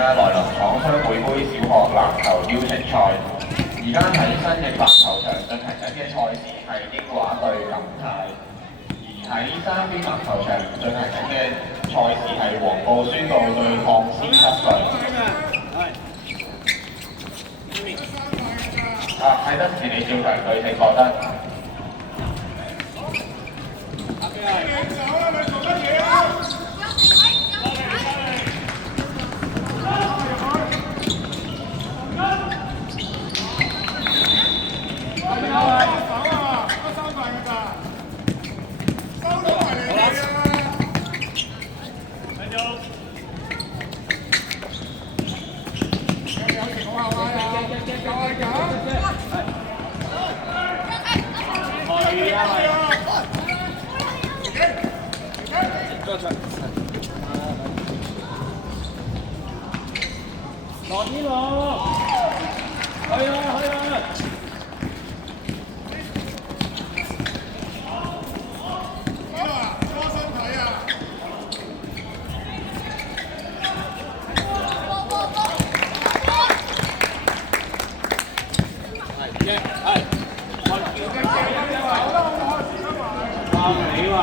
家來臨廠商會杯小學籃球邀請賽。而家喺新翼籃球場進行緊嘅賽事係英華對錦泰，而喺三邊籃球場進行緊嘅賽事係黃埔宣道對抗先失隊。睇得是李兆強對勝覺得。落啲落，去啦去啦！多身體啊！係嘅，係。爆你喂！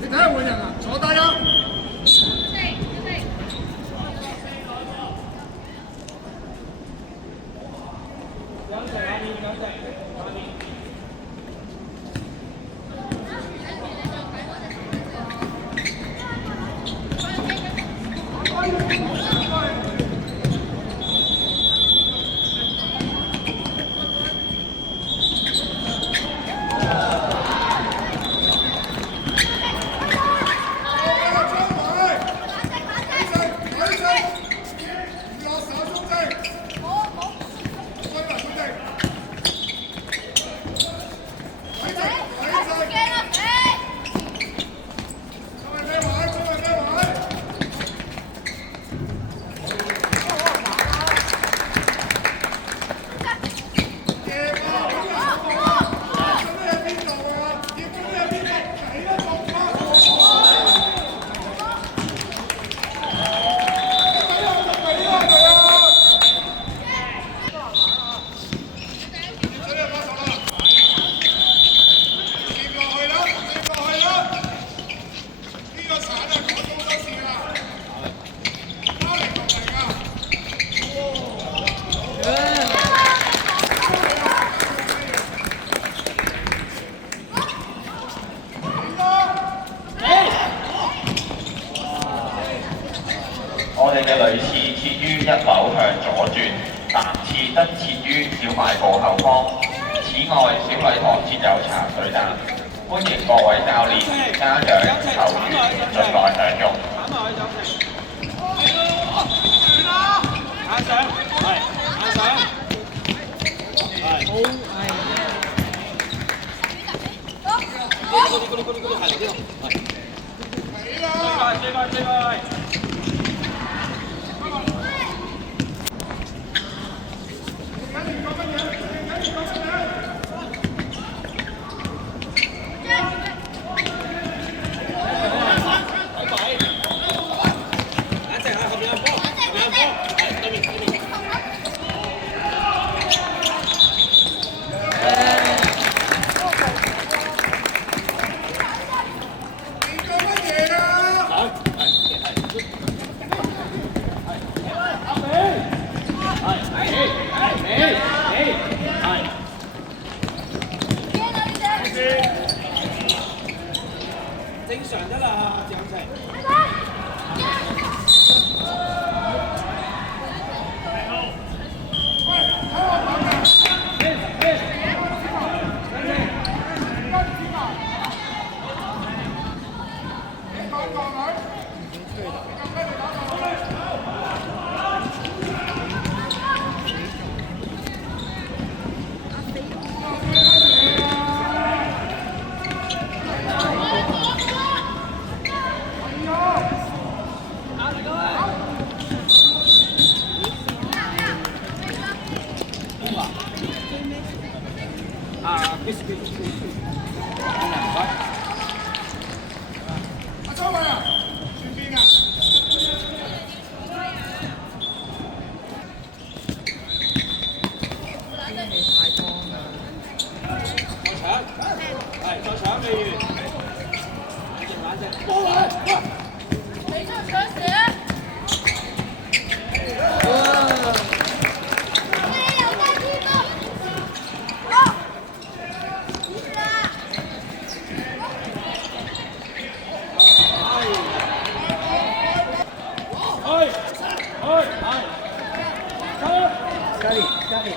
你睇下換人啊，坐低啊！則設於小賣部後方。此外，小禮堂設有茶水站，歡迎各位教練、家長、球員進來享用。攬埋去就食。眼上，係眼上，係。好，係。嗰啲係呢度，係。追快！正常得啦，鄭成。阿周偉啊，算邊啊？再搶未完，冷靜，過嚟，你想唔想試啊？加力！